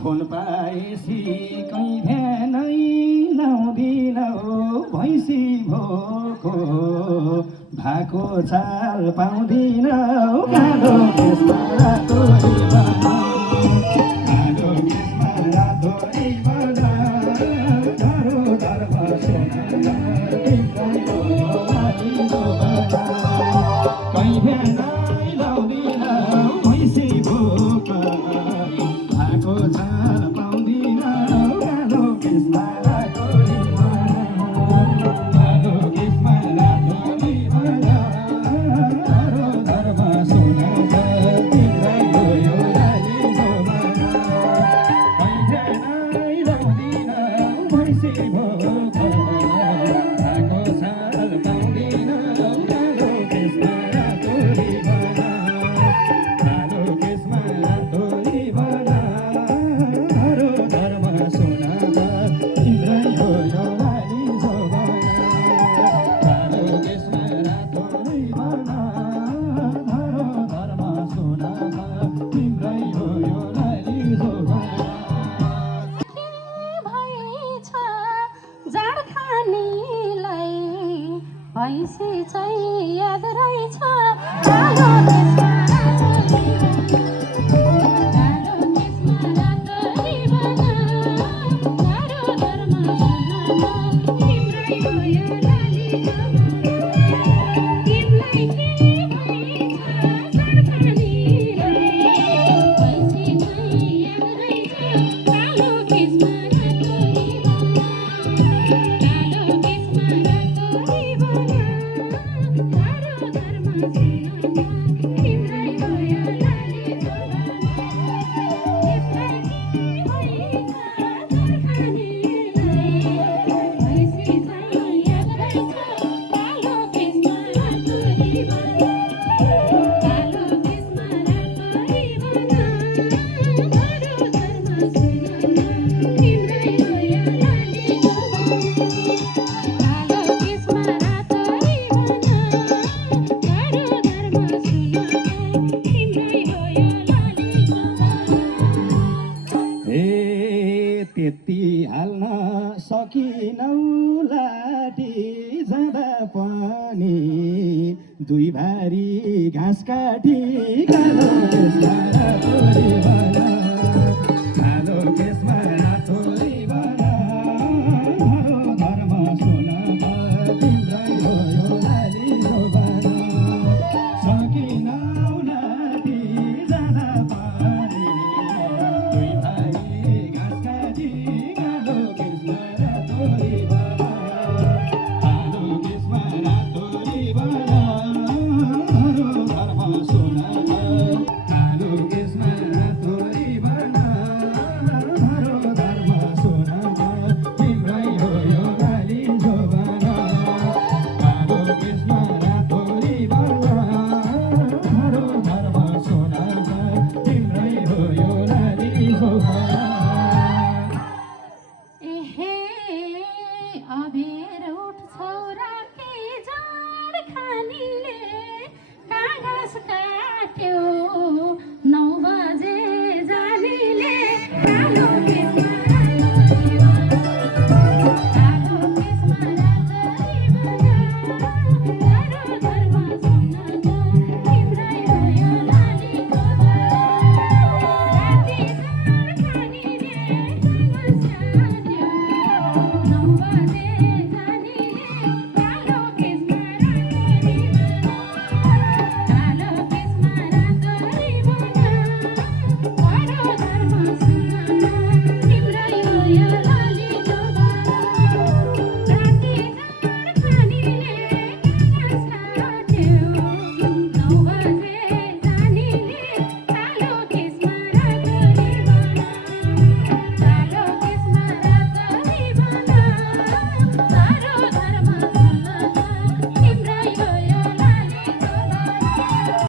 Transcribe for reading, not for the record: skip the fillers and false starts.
phone पाएसी कहीँ ध्यानै लाउँदिनौ भैँसी भोको भाको चाल पाउँदिनौ कालो केसमा रातो रिबन कालो केसमा रातो रिबन धरो धर्म सोना कहीँ ध्यानै लाउँदिनौ भैँसी भोको भाको चाल पाउँदिनौ कालो केसमा रातो रिबन कालो केसमा रातो रिबन धरो धर्म सोना तिम्रै हो यो लाली जोबन कहीँ ध्यानै लाउँदिनौ भैँसी भोको भाको चाल पाउँदिनौ कालो केसमा रातो रिबन कालो केसमा रातो रिबन धरो धर्म सोना तिम्रै हो यो लाली जोबन कालो केसमा रातो रिबन धरो धर्म सोना तिम्रै हो यो लाली जोबन भएछ जाड खानेलाई भैँसी चाहिँ याद रहेछ कालो केसमा रातो रिबन धरो धर्म सोना तिम्रै हो यो लाली जोबन तिमीलाई के भएछ जाड खानेलाई भैँसी चाहिँ याद रहेछ कालो केसमा रातो रिबन कालो केसमा रातो रिबन धरो धर्म सोना तिम्रै हो यो लाली जोबन तिमीलाई के भएछ जाड खानेलाई भैँसी चाहिँ याद रहेछ कालो केसमा रातो रिबन कालो केसमा रातो रिबन धरो धर्म सोना तिम्रै हो यो लाली जोबन कालो केसमा रातो रिबन धरो धर्म सोना तिम्रै हो यो लाली जोबन ए त्यति हाल्न सकिनौ लाटी जाँदा पनि दुई भारी घाँस काटी कालो केसमा रातो रिबन कालो केसमा रातो रिबन धरो धर्म सोना तिम्रै हो यो लाली जोबन सकिनौ लाटी जाँदा पनि दुई भाइ घाँस काटी कालो केसमा रातो रिबन कालो केसमा रातो रिबन धरो धर्म सोना कालो केसमा रातो रिबन धरो धर्म सोना तिम्रै हो यो लाली जोबन कालो केसमा रातो रिबन धरो धर्म सोना तिम्रै हो यो लाली जोबन